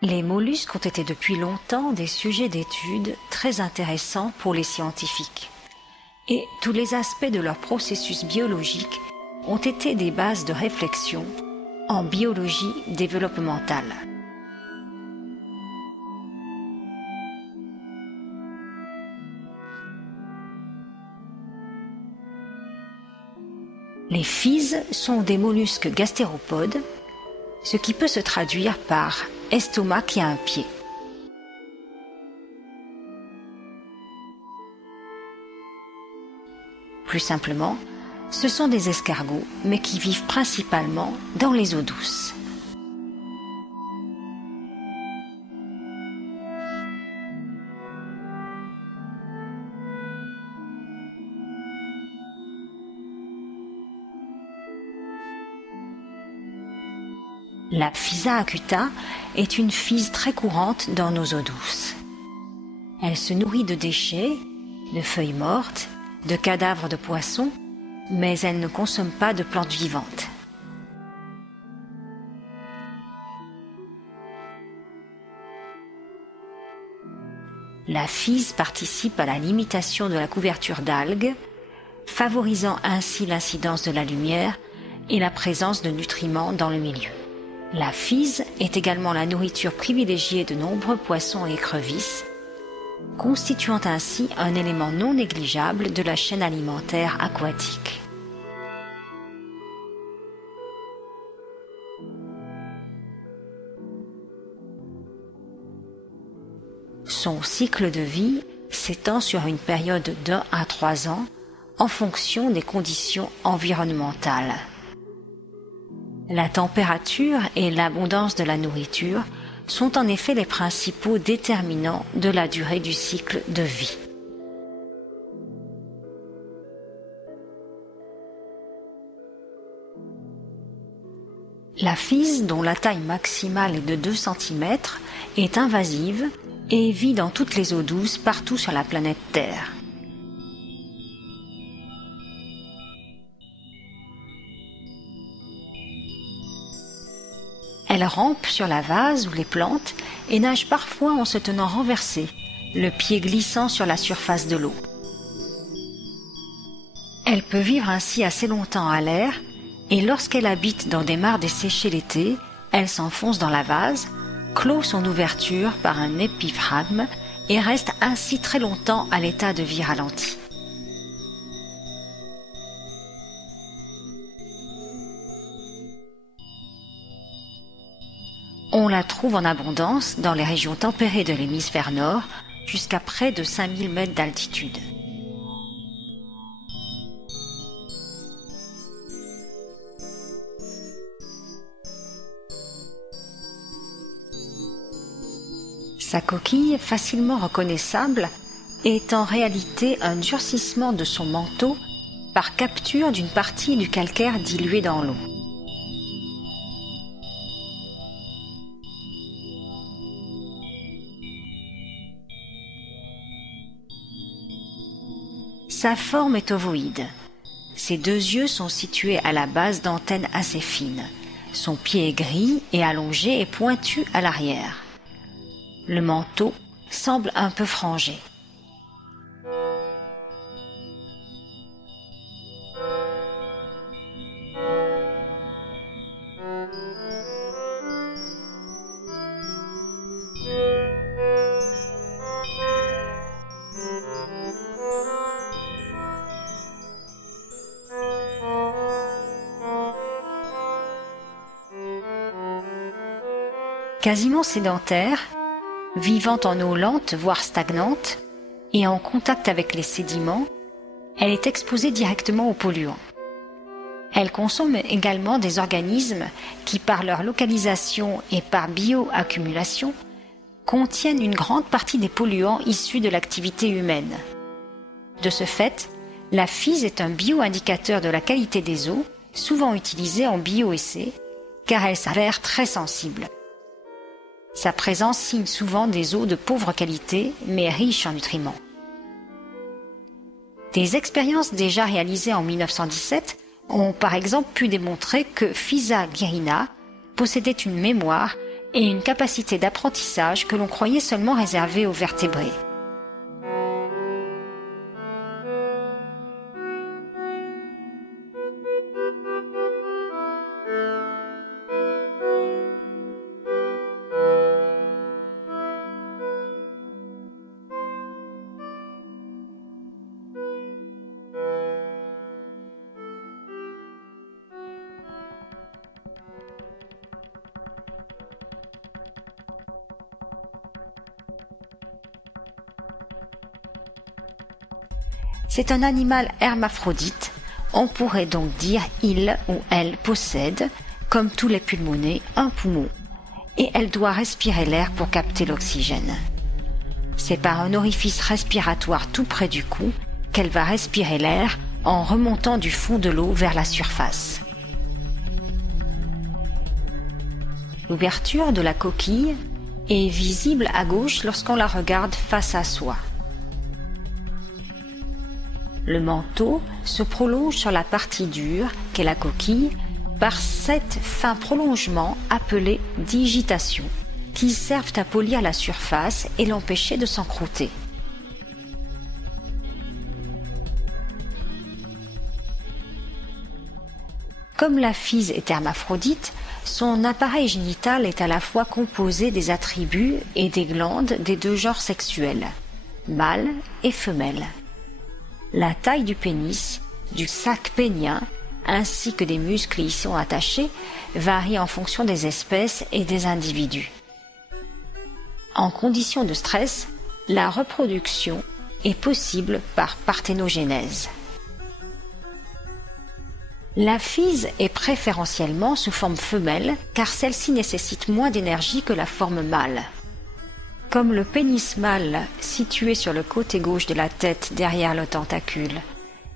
Les mollusques ont été depuis longtemps des sujets d'étude très intéressants pour les scientifiques. Et tous les aspects de leur processus biologique ont été des bases de réflexion en biologie développementale. Les physes sont des mollusques gastéropodes, ce qui peut se traduire par estomac qui a un pied. Plus simplement, ce sont des escargots, mais qui vivent principalement dans les eaux douces. La Physa acuta est une physe très courante dans nos eaux douces. Elle se nourrit de déchets, de feuilles mortes, de cadavres de poissons, mais elle ne consomme pas de plantes vivantes. La physe participe à la limitation de la couverture d'algues, favorisant ainsi l'incidence de la lumière et la présence de nutriments dans le milieu. La physe est également la nourriture privilégiée de nombreux poissons et écrevisses, constituant ainsi un élément non négligeable de la chaîne alimentaire aquatique. Son cycle de vie s'étend sur une période d'1 à 3 ans en fonction des conditions environnementales. La température et l'abondance de la nourriture sont en effet les principaux déterminants de la durée du cycle de vie. La physe, dont la taille maximale est de 2 cm, est invasive et vit dans toutes les eaux douces partout sur la planète Terre. Elle rampe sur la vase ou les plantes et nage parfois en se tenant renversée, le pied glissant sur la surface de l'eau. Elle peut vivre ainsi assez longtemps à l'air et lorsqu'elle habite dans des mares desséchées l'été, elle s'enfonce dans la vase, clôt son ouverture par un épiphragme et reste ainsi très longtemps à l'état de vie ralenti. On la trouve en abondance dans les régions tempérées de l'hémisphère nord, jusqu'à près de 5000 mètres d'altitude. Sa coquille, facilement reconnaissable, est en réalité un durcissement de son manteau par capture d'une partie du calcaire dilué dans l'eau. Sa forme est ovoïde. Ses 2 yeux sont situés à la base d'antennes assez fines. Son pied est gris et allongé et pointu à l'arrière. Le manteau semble un peu frangé. Quasiment sédentaire, vivant en eau lente voire stagnante et en contact avec les sédiments, elle est exposée directement aux polluants. Elle consomme également des organismes qui, par leur localisation et par bioaccumulation, contiennent une grande partie des polluants issus de l'activité humaine. De ce fait, la physe est un bioindicateur de la qualité des eaux, souvent utilisé en bioessai, car elle s'avère très sensible. Sa présence signe souvent des eaux de pauvre qualité, mais riches en nutriments. Des expériences déjà réalisées en 1917 ont par exemple pu démontrer que Physa gyrina possédait une mémoire et une capacité d'apprentissage que l'on croyait seulement réservée aux vertébrés. C'est un animal hermaphrodite, on pourrait donc dire il ou elle possède, comme tous les pulmonés, un poumon, et elle doit respirer l'air pour capter l'oxygène. C'est par un orifice respiratoire tout près du cou qu'elle va respirer l'air en remontant du fond de l'eau vers la surface. L'ouverture de la coquille est visible à gauche lorsqu'on la regarde face à soi. Le manteau se prolonge sur la partie dure qu'est la coquille par 7 fins prolongements appelés digitations qui servent à polir la surface et l'empêcher de s'encrouter. Comme la phys est hermaphrodite, son appareil génital est à la fois composé des attributs et des glandes des deux genres sexuels, mâle et femelle. La taille du pénis, du sac pénien, ainsi que des muscles qui y sont attachés, varie en fonction des espèces et des individus. En conditions de stress, la reproduction est possible par parthénogénèse. La phys est préférentiellement sous forme femelle car celle-ci nécessite moins d'énergie que la forme mâle. Comme le pénis mâle situé sur le côté gauche de la tête derrière le tentacule,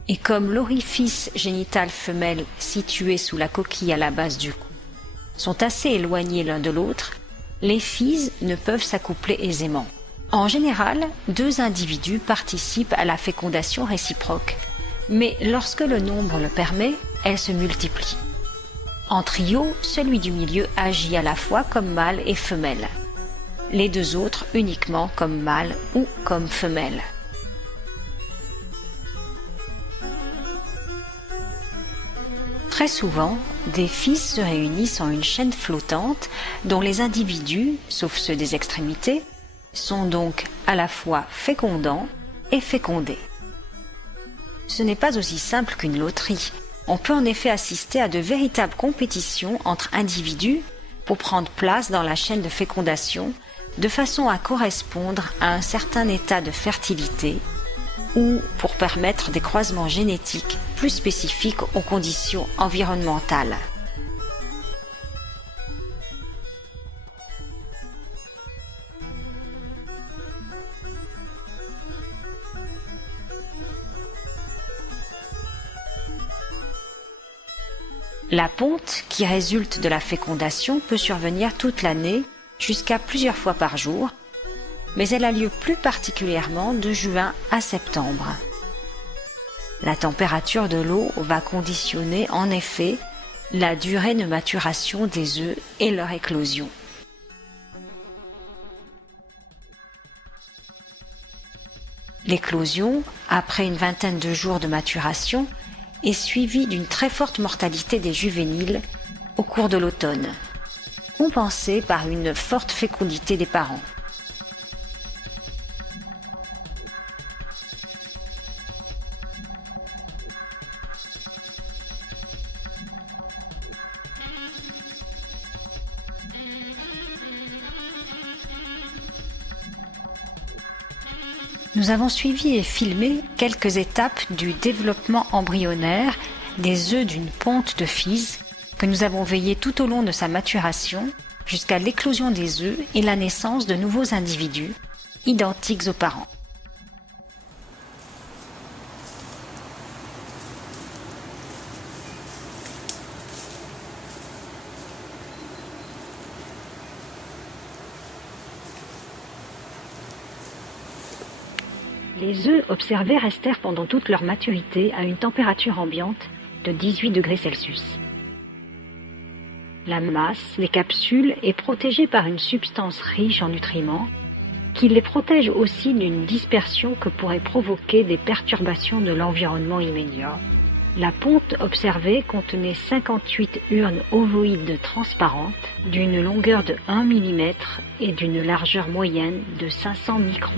et comme l'orifice génital femelle situé sous la coquille à la base du cou, sont assez éloignés l'un de l'autre, les phys ne peuvent s'accoupler aisément. En général, 2 individus participent à la fécondation réciproque, mais lorsque le nombre le permet, elles se multiplient. En trio, celui du milieu agit à la fois comme mâle et femelle. Les 2 autres uniquement comme mâle ou comme femelle. Très souvent, des phys se réunissent en une chaîne flottante dont les individus, sauf ceux des extrémités, sont donc à la fois fécondants et fécondés. Ce n'est pas aussi simple qu'une loterie. On peut en effet assister à de véritables compétitions entre individus pour prendre place dans la chaîne de fécondation de façon à correspondre à un certain état de fertilité ou pour permettre des croisements génétiques plus spécifiques aux conditions environnementales. La ponte qui résulte de la fécondation peut survenir toute l'année jusqu'à plusieurs fois par jour, mais elle a lieu plus particulièrement de juin à septembre. La température de l'eau va conditionner en effet la durée de maturation des œufs et leur éclosion. L'éclosion, après une vingtaine de jours de maturation, est suivie d'une très forte mortalité des juvéniles au cours de l'automne, compensée par une forte fécondité des parents. Nous avons suivi et filmé quelques étapes du développement embryonnaire des œufs d'une ponte de phys que nous avons veillé tout au long de sa maturation jusqu'à l'éclosion des œufs et la naissance de nouveaux individus, identiques aux parents. Les œufs observés restèrent pendant toute leur maturité à une température ambiante de 18 degrés Celsius. La masse des capsules est protégée par une substance riche en nutriments qui les protège aussi d'une dispersion que pourraient provoquer des perturbations de l'environnement immédiat. La ponte observée contenait 58 urnes ovoïdes transparentes d'une longueur de 1 mm et d'une largeur moyenne de 500 microns.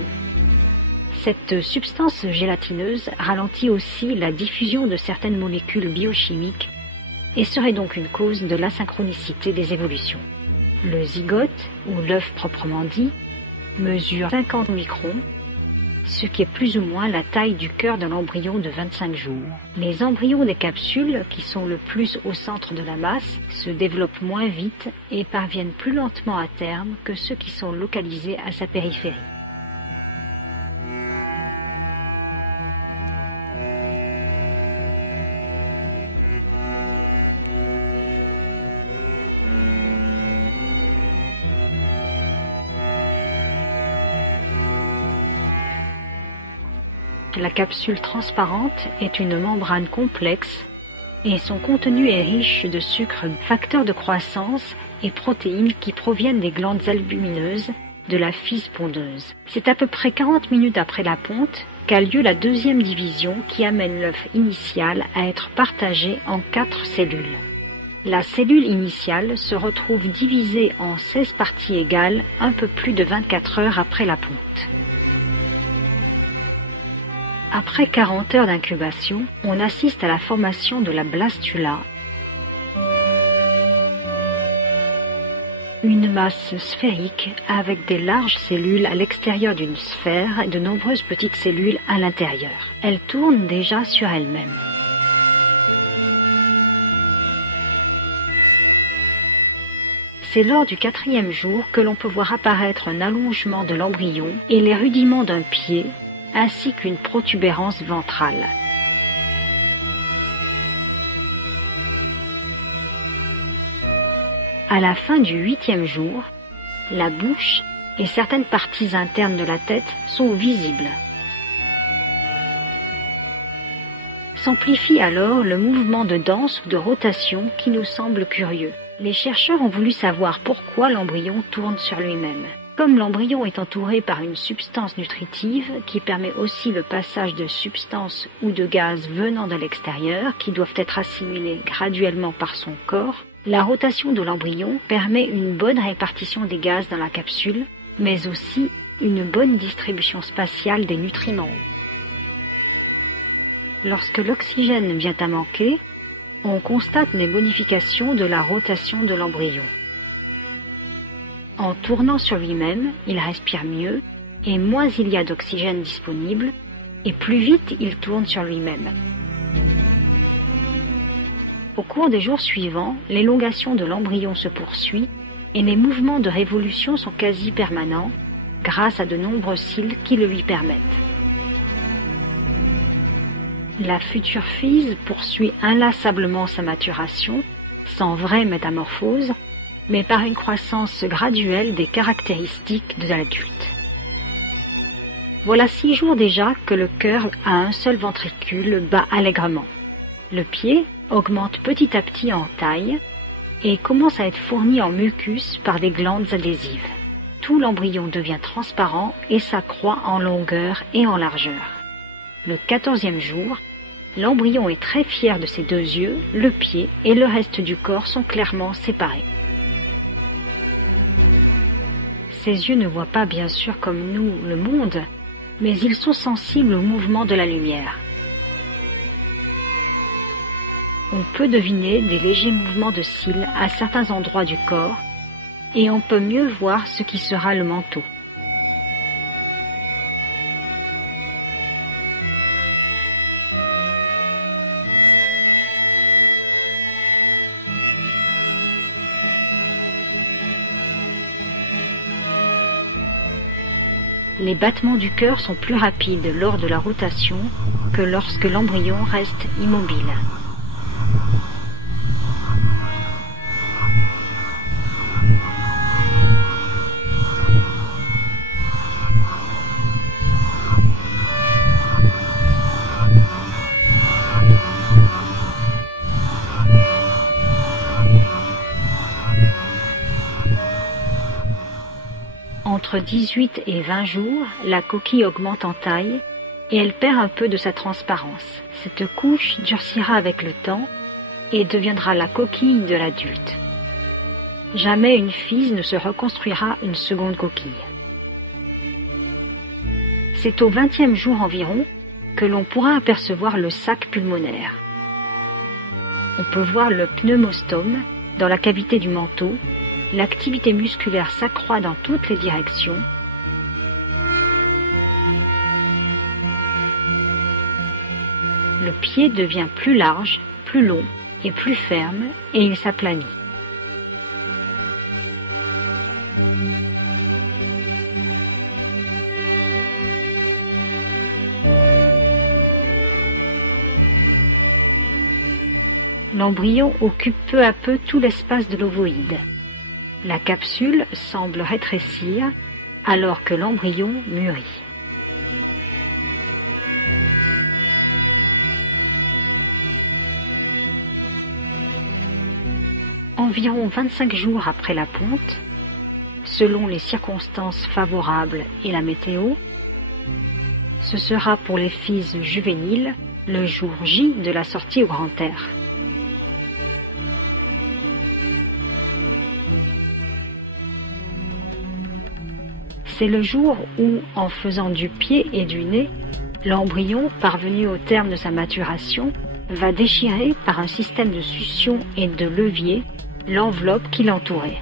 Cette substance gélatineuse ralentit aussi la diffusion de certaines molécules biochimiques et serait donc une cause de l'asynchronicité des évolutions. Le zygote, ou l'œuf proprement dit, mesure 50 microns, ce qui est plus ou moins la taille du cœur de l'embryon de 25 jours. Les embryons des capsules, qui sont le plus au centre de la masse, se développent moins vite et parviennent plus lentement à terme que ceux qui sont localisés à sa périphérie. La capsule transparente est une membrane complexe et son contenu est riche de sucres, facteurs de croissance et protéines qui proviennent des glandes albumineuses de la fibre pondeuse. C'est à peu près 40 minutes après la ponte qu'a lieu la deuxième division qui amène l'œuf initial à être partagé en 4 cellules. La cellule initiale se retrouve divisée en 16 parties égales un peu plus de 24 heures après la ponte. Après 40 heures d'incubation, on assiste à la formation de la blastula, une masse sphérique avec des larges cellules à l'extérieur d'une sphère et de nombreuses petites cellules à l'intérieur. Elle tourne déjà sur elle-même. C'est lors du 4e jour que l'on peut voir apparaître un allongement de l'embryon et les rudiments d'un pied, ainsi qu'une protubérance ventrale. À la fin du 8e jour, la bouche et certaines parties internes de la tête sont visibles. S'amplifie alors le mouvement de danse ou de rotation qui nous semble curieux. Les chercheurs ont voulu savoir pourquoi l'embryon tourne sur lui-même. Comme l'embryon est entouré par une substance nutritive qui permet aussi le passage de substances ou de gaz venant de l'extérieur qui doivent être assimilés graduellement par son corps, la rotation de l'embryon permet une bonne répartition des gaz dans la capsule, mais aussi une bonne distribution spatiale des nutriments. Lorsque l'oxygène vient à manquer, on constate des modifications de la rotation de l'embryon. En tournant sur lui-même, il respire mieux, et moins il y a d'oxygène disponible, et plus vite il tourne sur lui-même. Au cours des jours suivants, l'élongation de l'embryon se poursuit, et les mouvements de révolution sont quasi permanents, grâce à de nombreux cils qui le lui permettent. La future FISE poursuit inlassablement sa maturation, sans vraie métamorphose, mais par une croissance graduelle des caractéristiques de l'adulte. Voilà 6 jours déjà que le cœur à un seul ventricule bat allègrement. Le pied augmente petit à petit en taille et commence à être fourni en mucus par des glandes adhésives. Tout l'embryon devient transparent et s'accroît en longueur et en largeur. Le 14e jour, l'embryon est très fier de ses 2 yeux, le pied et le reste du corps sont clairement séparés. Ses yeux ne voient pas bien sûr comme nous le monde, mais ils sont sensibles au mouvement de la lumière. On peut deviner des légers mouvements de cils à certains endroits du corps, et on peut mieux voir ce qui sera le manteau. Les battements du cœur sont plus rapides lors de la rotation que lorsque l'embryon reste immobile. Entre 18 et 20 jours, la coquille augmente en taille et elle perd un peu de sa transparence. Cette couche durcira avec le temps et deviendra la coquille de l'adulte. Jamais une FISE ne se reconstruira une seconde coquille. C'est au 20e jour environ que l'on pourra apercevoir le sac pulmonaire. On peut voir le pneumostome dans la cavité du manteau, l'activité musculaire s'accroît dans toutes les directions. Le pied devient plus large, plus long et plus ferme et il s'aplanit. L'embryon occupe peu à peu tout l'espace de l'ovoïde. La capsule semble rétrécir alors que l'embryon mûrit. Environ 25 jours après la ponte, selon les circonstances favorables et la météo, ce sera pour les FISE juvéniles le jour J de la sortie au grand air. C'est le jour où, en faisant du pied et du nez, l'embryon, parvenu au terme de sa maturation, va déchirer par un système de succion et de levier l'enveloppe qui l'entourait.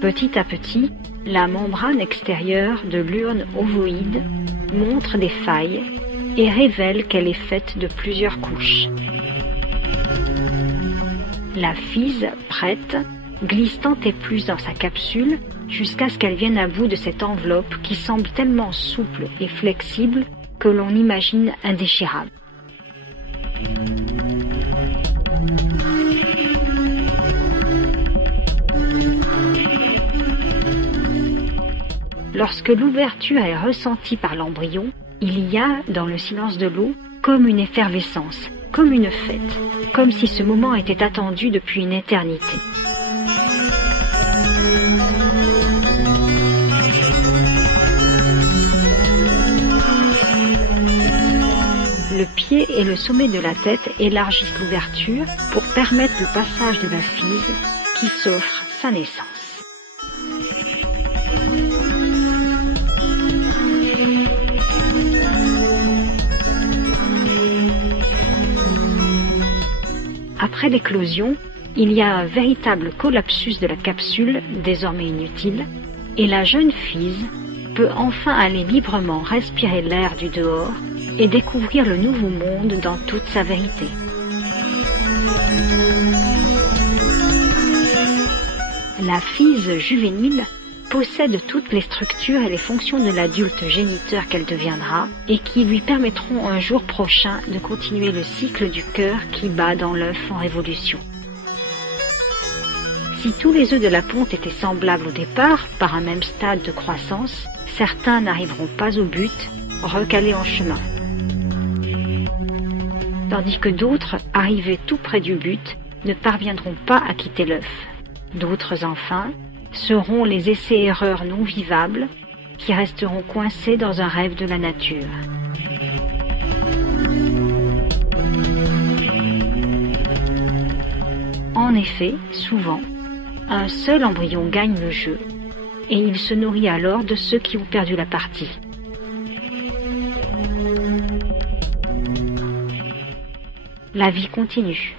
Petit à petit, la membrane extérieure de l'urne ovoïde montre des failles et révèle qu'elle est faite de plusieurs couches. La FISE, prête, glisse tant et plus dans sa capsule jusqu'à ce qu'elle vienne à bout de cette enveloppe qui semble tellement souple et flexible que l'on imagine indéchirable. Lorsque l'ouverture est ressentie par l'embryon, il y a, dans le silence de l'eau, comme une effervescence, comme une fête, comme si ce moment était attendu depuis une éternité. Le pied et le sommet de la tête élargissent l'ouverture pour permettre le passage de la FISE qui s'offre sa naissance. Après l'éclosion, il y a un véritable collapsus de la capsule, désormais inutile, et la jeune FISE peut enfin aller librement respirer l'air du dehors et découvrir le nouveau monde dans toute sa vérité. La FISE juvénile possède toutes les structures et les fonctions de l'adulte géniteur qu'elle deviendra et qui lui permettront un jour prochain de continuer le cycle du cœur qui bat dans l'œuf en révolution. Si tous les œufs de la ponte étaient semblables au départ, par un même stade de croissance, certains n'arriveront pas au but, recalés en chemin. Tandis que d'autres, arrivés tout près du but, ne parviendront pas à quitter l'œuf. D'autres, enfin, seront les essais-erreurs non vivables qui resteront coincés dans un rêve de la nature. En effet, souvent, un seul embryon gagne le jeu et il se nourrit alors de ceux qui ont perdu la partie. La vie continue.